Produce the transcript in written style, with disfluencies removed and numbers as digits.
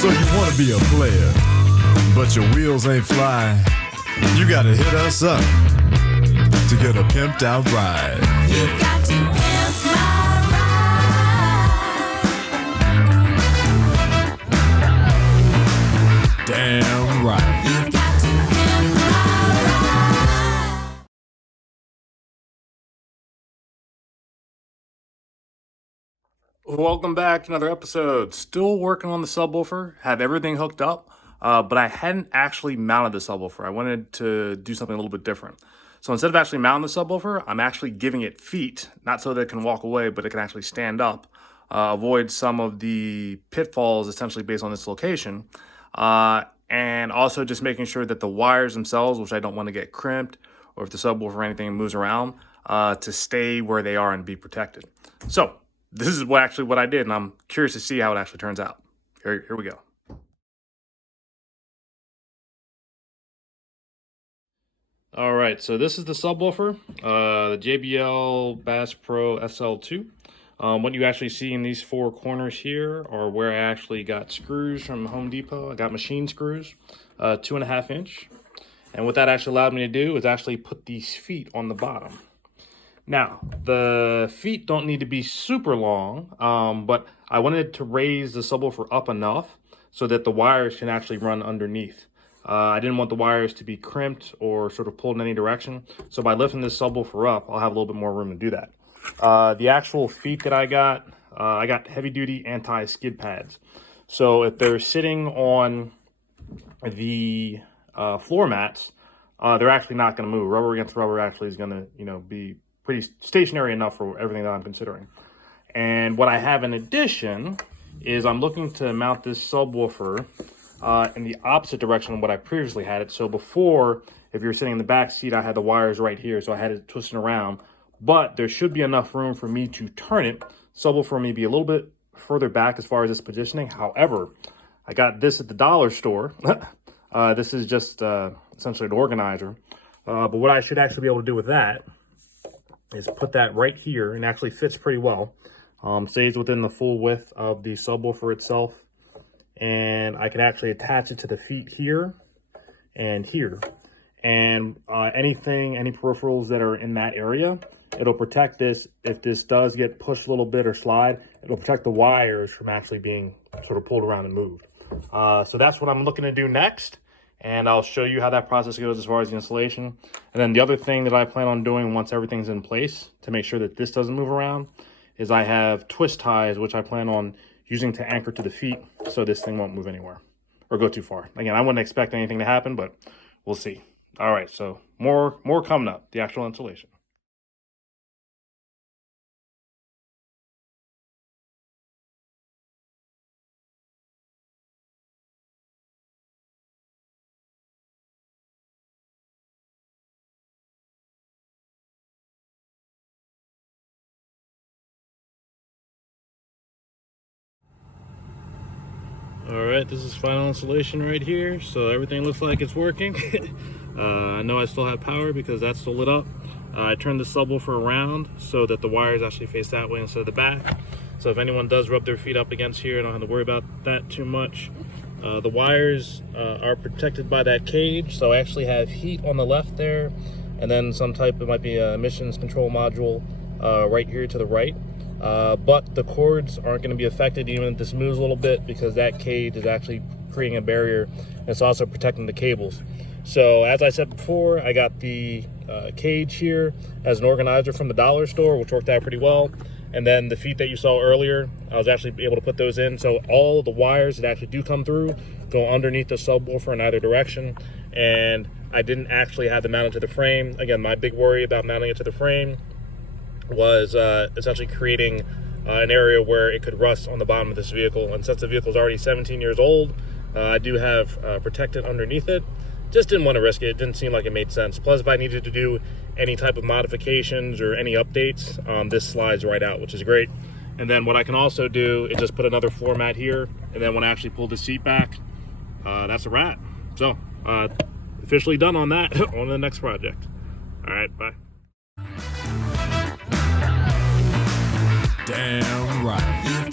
So you wanna be a player, but your wheels ain't flying. You gotta hit us up to get a pimped out ride. You've got to pimp my ride. Damn right. You've got to pimp my ride. Welcome back to another episode. Still working on the subwoofer, have everything hooked up, but I hadn't actually mounted the subwoofer. I wanted to do something a little bit different. So instead of actually mounting the subwoofer, I'm actually giving it feet, not so that it can walk away, but it can actually stand up, avoid some of the pitfalls essentially based on this location, and also just making sure that the wires themselves, which I don't want to get crimped, or if the subwoofer or anything moves around, to stay where they are and be protected. So this is what I did, and I'm curious to see how it actually turns out. Here we go. All right, so this is the subwoofer, the JBL Bass Pro SL2. What you actually see in these four corners here are where I actually got screws from Home Depot. I got machine screws, 2.5 inch. And what that actually allowed me to do is actually put these feet on the bottom. Now, the feet don't need to be super long, but I wanted to raise the subwoofer up enough so that the wires can actually run underneath. I didn't want the wires to be crimped or sort of pulled in any direction. So by lifting this subwoofer up, I'll have a little bit more room to do that. The actual feet that I got heavy duty anti-skid pads. So if they're sitting on the floor mats, they're actually not going to move. Rubber against rubber actually is going to, be pretty stationary enough for everything that I'm considering. And what I have in addition is I'm looking to mount this subwoofer in the opposite direction of what I previously had it. So before, if you're sitting in the back seat, I had the wires right here, so I had it twisting around. But there should be enough room for me to turn it. Subwoofer may be a little bit further back as far as its positioning. However, I got this at the dollar store. This is just essentially an organizer. But what I should actually be able to do with that is put that right here, and actually fits pretty well. Stays within the full width of the subwoofer itself. And I can actually attach it to the feet here and here. And any peripherals that are in that area, it'll protect this. If this does get pushed a little bit or slide, it'll protect the wires from actually being sort of pulled around and moved. So that's what I'm looking to do next. And I'll show you how that process goes as far as the installation. And then the other thing that I plan on doing once everything's in place to make sure that this doesn't move around is I have twist ties, which I plan on using to anchor to the feet so this thing won't move anywhere or go too far. Again, I wouldn't expect anything to happen, but we'll see. All right, so more coming up, the actual installation. All right, this is final installation right here. So everything looks like it's working. I know I still have power because that's still lit up. I turned the subwoofer around so that the wires actually face that way instead of the back. So if anyone does rub their feet up against here, I don't have to worry about that too much. The wires are protected by that cage. So I actually have heat on the left there, and then some type, it might be a emissions control module right here to the right. But the cords aren't going to be affected even if this moves a little bit, because that cage is actually creating a barrier. And it's also protecting the cables. So as I said before, I got the cage here as an organizer from the dollar store, which worked out pretty well. And then the feet that you saw earlier, I was actually able to put those in. So all the wires that actually do come through go underneath the subwoofer in either direction. And I didn't actually have them mounted to the frame. Again, my big worry about mounting it to the frame was essentially creating an area where it could rust on the bottom of this vehicle. And since the vehicle is already 17 years old, I do have protectant underneath it. Just didn't want to risk it. It didn't seem like it made sense. Plus, if I needed to do any type of modifications or any updates, this slides right out, which is great. And then what I can also do is just put another floor mat here. And then when I actually pull the seat back, that's a wrap. So officially done on that. On to the next project. All right, bye. Damn right.